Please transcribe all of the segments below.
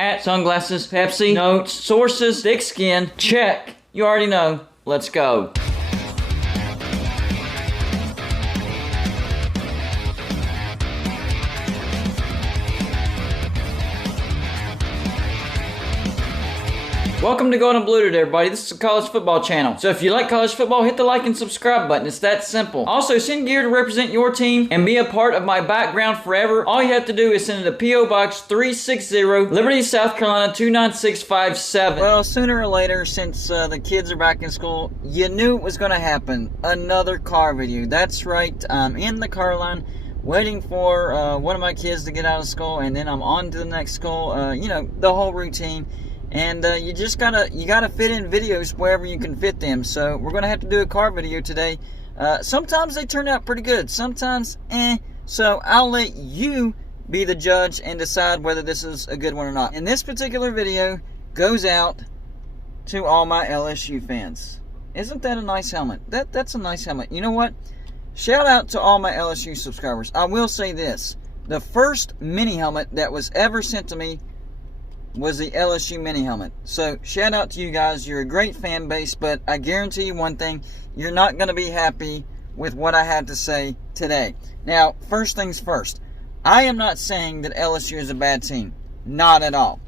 hat, sunglasses, Pepsi, notes, sources, thick skin. Check. You already know. Let's go. Welcome to Golden Blue today, everybody. This is a college football channel. So if you like college football, hit the like and subscribe button. It's that simple. Also, send gear to represent your team and be a part of my background forever. All you have to do is send it to P.O. Box 360, Liberty, South Carolina 29657. Well, sooner or later, since the kids are back in school, you knew it was going to happen. Another car video. That's right. I'm in the car line waiting for one of my kids to get out of school, and then I'm on to the next school. You know, the whole routine. And you just gotta fit in videos wherever you can fit them. So we're gonna have to do a car video today. Sometimes they turn out pretty good. Sometimes, So I'll let you be the judge and decide whether this is a good one or not. And this particular video goes out to all my LSU fans. Isn't that a nice helmet? That's a nice helmet. You know what? Shout out to all my LSU subscribers. I will say this: the first mini helmet that was ever sent to me was the LSU mini helmet. So shout out to you guys. You're a great fan base, but I guarantee you one thing: you're not going to be happy with what I had to say today. Now, first things first, I am not saying that LSU is a bad team. Not at all.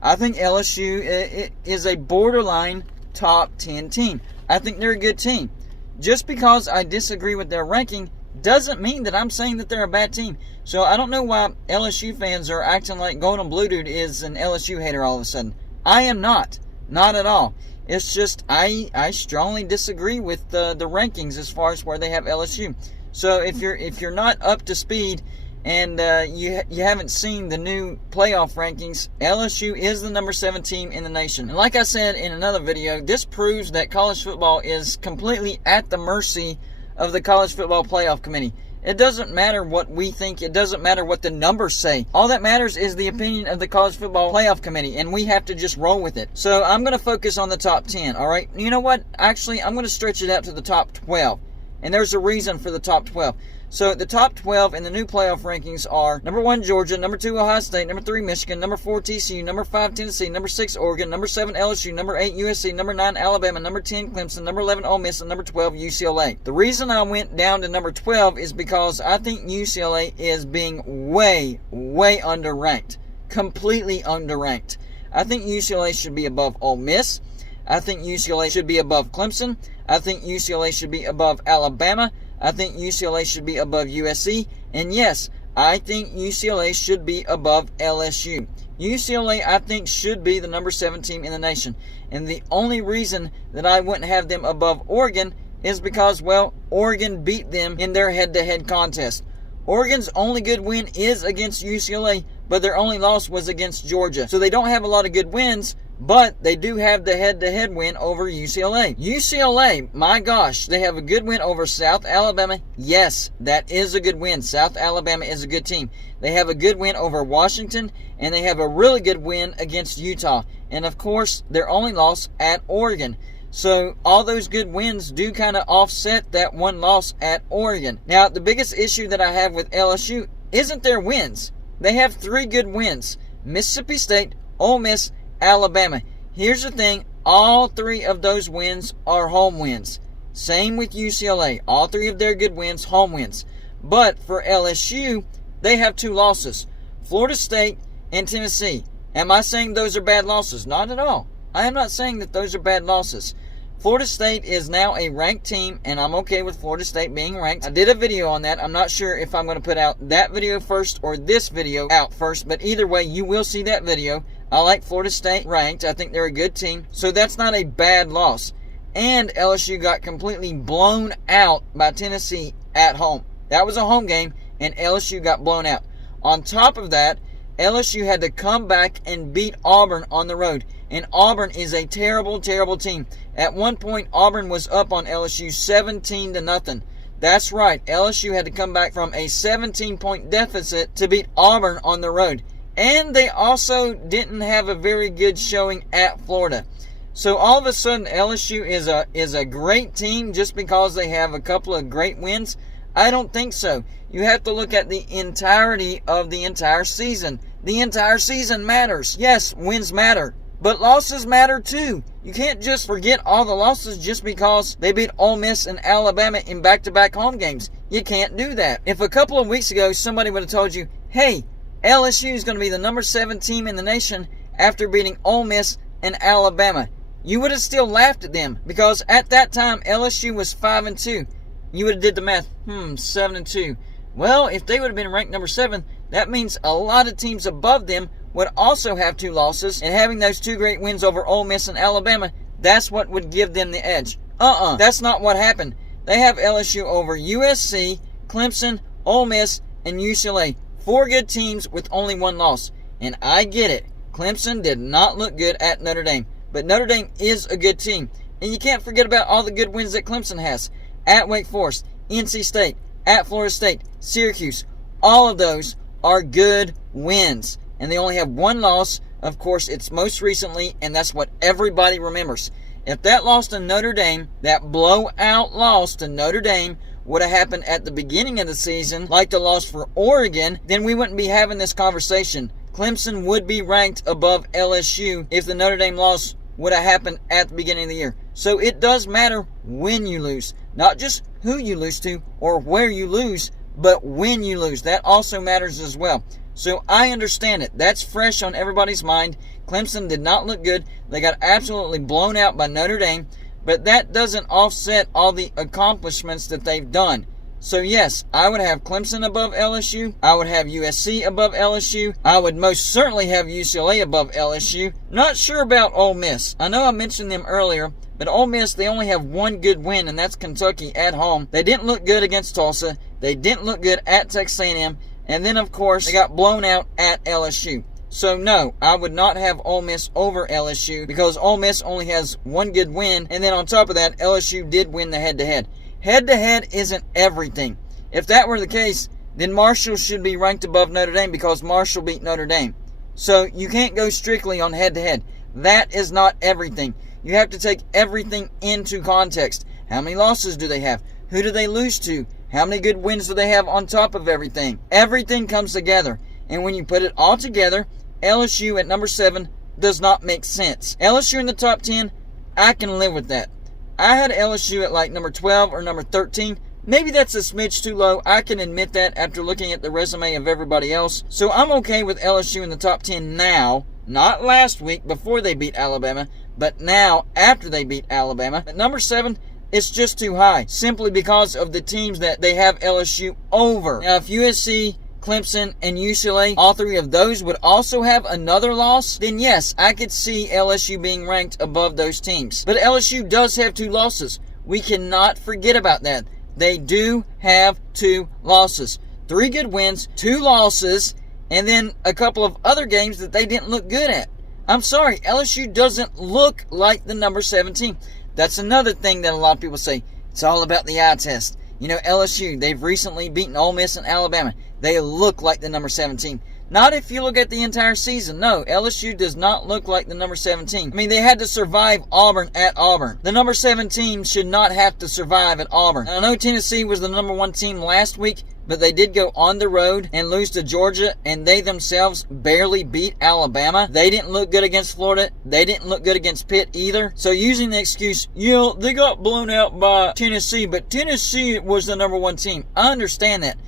I think LSU is a borderline top 10 team. I think they're a good team. Just because I disagree with their ranking doesn't mean that I'm saying that they're a bad team. So I don't know why LSU fans are acting like Golden Blue Dude is an LSU hater all of a sudden. I am not. Not at all. It's just I strongly disagree with the rankings as far as where they have LSU. So if you're not up to speed and you haven't seen the new playoff rankings, LSU is the number 7 team in the nation. And like I said in another video, this proves that college football is completely at the mercy of the College Football Playoff Committee. It doesn't matter what we think. It doesn't matter what the numbers say. All that matters is the opinion of the College Football Playoff Committee, and we have to just roll with it. So I'm going to focus on the top 10, all right? You know what? Actually, I'm going to stretch it out to the top 12, and there's a reason for the top 12. So the top 12 in the new playoff rankings are number 1, Georgia, number 2, Ohio State, number 3, Michigan, number 4, TCU, number 5, Tennessee, number 6, Oregon, number 7, LSU, number 8, USC, number 9, Alabama, number 10, Clemson, number 11, Ole Miss, and number 12, UCLA. The reason I went down to number 12 is because I think UCLA is being way, way underranked. Completely underranked. I think UCLA should be above Ole Miss. I think UCLA should be above Clemson. I think UCLA should be above Alabama. I think UCLA should be above USC. And yes, I think UCLA should be above LSU. UCLA, I think, should be the number 7 team in the nation. And the only reason that I wouldn't have them above Oregon is because, well, Oregon beat them in their head-to-head contest. Oregon's only good win is against UCLA, but their only loss was against Georgia. So they don't have a lot of good wins, but they do have the head-to-head win over UCLA. UCLA, my gosh, they have a good win over South Alabama. Yes, that is a good win. South Alabama is a good team. They have a good win over Washington, and they have a really good win against Utah. And, of course, their only loss at Oregon. So all those good wins do kind of offset that one loss at Oregon. Now, the biggest issue that I have with LSU isn't their wins. They have 3 good wins: Mississippi State, Ole Miss, Alabama. Here's the thing, all 3 of those wins are home wins. Same with UCLA. All 3 of their good wins, home wins. But for LSU, they have 2 losses: Florida State and Tennessee. Am I saying those are bad losses? Not at all. I am not saying that those are bad losses. Florida State is now a ranked team, and I'm okay with Florida State being ranked. I did a video on that. I'm not sure if I'm going to put out that video first or this video out first, but either way, you will see that video. I like Florida State ranked. I think they're a good team. So that's not a bad loss. And LSU got completely blown out by Tennessee at home. That was a home game, and LSU got blown out. On top of that, LSU had to come back and beat Auburn on the road. And Auburn is a terrible, terrible team. At one point, Auburn was up on LSU 17-0. That's right. LSU had to come back from a 17-point deficit to beat Auburn on the road. And they also didn't have a very good showing at Florida. So all of a sudden, LSU is a great team just because they have a couple of great wins? I don't think so. You have to look at the entirety of the entire season. The entire season matters. Yes, wins matter, but losses matter too. You can't just forget all the losses just because they beat Ole Miss and Alabama in back-to-back home games. You can't do that. If a couple of weeks ago somebody would have told you, hey, LSU is going to be the number 7 team in the nation after beating Ole Miss and Alabama, you would have still laughed at them, because at that time LSU was 5-2. You would have did the math. 7-2. Well, if they would have been ranked number 7, that means a lot of teams above them would also have 2 losses, and having those 2 great wins over Ole Miss and Alabama, that's what would give them the edge. That's not what happened. They have LSU over USC, Clemson, Ole Miss, and UCLA. 4 good teams with only 1 loss. And I get it. Clemson did not look good at Notre Dame. But Notre Dame is a good team. And you can't forget about all the good wins that Clemson has. At Wake Forest, NC State, at Florida State, Syracuse. All of those are good wins. And they only have 1 loss. Of course, it's most recently, and that's what everybody remembers. If that loss to Notre Dame, that blowout loss to Notre Dame, would have happened at the beginning of the season, like the loss for Oregon, then we wouldn't be having this conversation. Clemson would be ranked above LSU if the Notre Dame loss would have happened at the beginning of the year. So it does matter when you lose. Not just who you lose to or where you lose, but when you lose. That also matters as well. So I understand it. That's fresh on everybody's mind. Clemson did not look good. They got absolutely blown out by Notre Dame. But that doesn't offset all the accomplishments that they've done. So yes, I would have Clemson above LSU. I would have USC above LSU. I would most certainly have UCLA above LSU. Not sure about Ole Miss. I know I mentioned them earlier, but Ole Miss, they only have 1 good win, and that's Kentucky at home. They didn't look good against Tulsa. They didn't look good at Texas A&M. And then, of course, they got blown out at LSU. So no, I would not have Ole Miss over LSU, because Ole Miss only has 1 good win, and then on top of that, LSU did win the head-to-head. Head-to-head isn't everything. If that were the case, then Marshall should be ranked above Notre Dame because Marshall beat Notre Dame. So you can't go strictly on head-to-head. That is not everything. You have to take everything into context. How many losses do they have? Who do they lose to? How many good wins do they have on top of everything? Everything comes together. And when you put it all together, LSU at number 7 does not make sense. LSU in the top 10, I can live with that. I had LSU at like number 12 or number 13. Maybe that's a smidge too low. I can admit that after looking at the resume of everybody else. So I'm okay with LSU in the top 10 now. Not last week before they beat Alabama, but now after they beat Alabama. At number 7, it's just too high, simply because of the teams that they have LSU over. Now, if USC, Clemson, and UCLA, all 3 of those would also have another loss, then yes, I could see LSU being ranked above those teams. But LSU does have 2 losses. We cannot forget about that. They do have 2 losses. 3 good wins, 2 losses, and then a couple of other games that they didn't look good at. I'm sorry, LSU doesn't look like the number 7 team. That's another thing that a lot of people say. It's all about the eye test. You know, LSU, they've recently beaten Ole Miss and Alabama. They look like the number 7 team. Not if you look at the entire season. No, LSU does not look like the number 7 team. I mean, they had to survive Auburn at Auburn. The number 7 team should not have to survive at Auburn. And I know Tennessee was the number 1 team last week, but they did go on the road and lose to Georgia, and they themselves barely beat Alabama. They didn't look good against Florida. They didn't look good against Pitt either. So using the excuse, they got blown out by Tennessee, but Tennessee was the number 1 team. I understand that.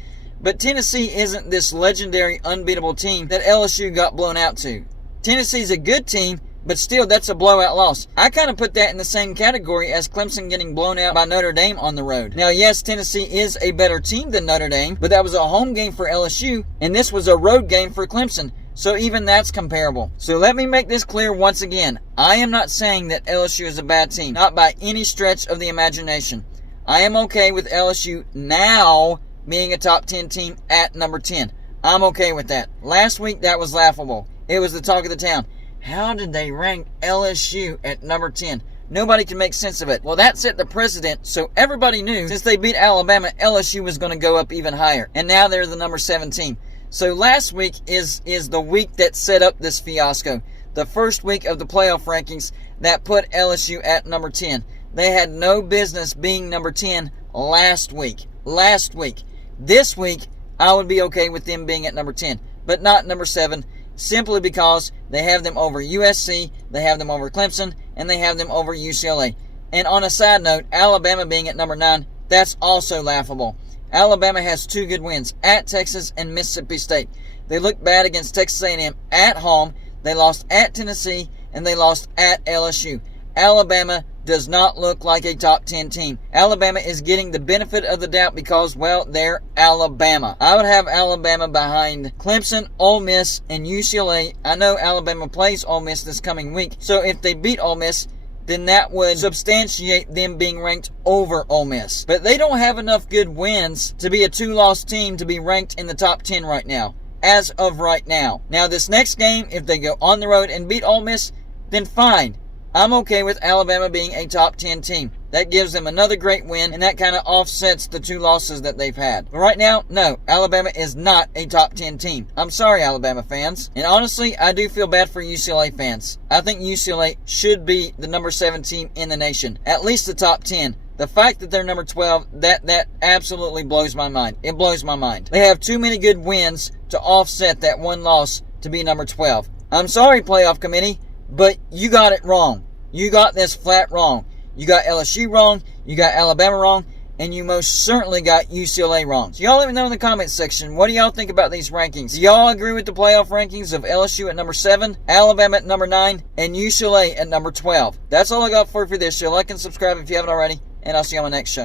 But Tennessee isn't this legendary, unbeatable team that LSU got blown out to. Tennessee's a good team, but still, that's a blowout loss. I kind of put that in the same category as Clemson getting blown out by Notre Dame on the road. Now, yes, Tennessee is a better team than Notre Dame, but that was a home game for LSU, and this was a road game for Clemson. So even that's comparable. So let me make this clear once again. I am not saying that LSU is a bad team, not by any stretch of the imagination. I am okay with LSU now being a top 10 team at number 10. I'm okay with that. Last week, that was laughable. It was the talk of the town. How did they rank LSU at number 10? Nobody can make sense of it. Well, that set the precedent, so everybody knew since they beat Alabama, LSU was going to go up even higher. And now they're the number 7 team. So last week is the week that set up this fiasco. The first week of the playoff rankings that put LSU at number 10. They had no business being number 10 last week. This week, I would be okay with them being at number 10, but not number 7. simply because they have them over USC, they have them over Clemson, and they have them over UCLA. And on a side note, Alabama being at number 9, that's also laughable. Alabama has 2 good wins, at Texas and Mississippi State. They looked bad against Texas A&M at home, they lost at Tennessee, and they lost at LSU. Alabama does not look like a top 10 team. Alabama is getting the benefit of the doubt because, well, they're Alabama. I would have Alabama behind Clemson, Ole Miss, and UCLA. I know Alabama plays Ole Miss this coming week, so if they beat Ole Miss, then that would substantiate them being ranked over Ole Miss. But they don't have enough good wins to be a 2-loss team to be ranked in the top 10 right now, as of right now. Now, this next game, if they go on the road and beat Ole Miss, then fine. I'm okay with Alabama being a top 10 team. That gives them another great win, and that kind of offsets the 2 losses that they've had. But right now, no, Alabama is not a top 10 team. I'm sorry, Alabama fans. And honestly, I do feel bad for UCLA fans. I think UCLA should be the number 7 team in the nation. At least the top 10. The fact that they're number 12, that absolutely blows my mind. It blows my mind. They have too many good wins to offset that 1 loss to be number 12. I'm sorry, playoff committee, but you got it wrong. You got this flat wrong. You got LSU wrong, you got Alabama wrong, and you most certainly got UCLA wrong. So y'all let me know in the comments section, what do y'all think about these rankings? Do y'all agree with the playoff rankings of LSU at number 7, Alabama at number 9, and UCLA at number 12? That's all I got for you for this show. Like and subscribe if you haven't already, and I'll see you on my next show.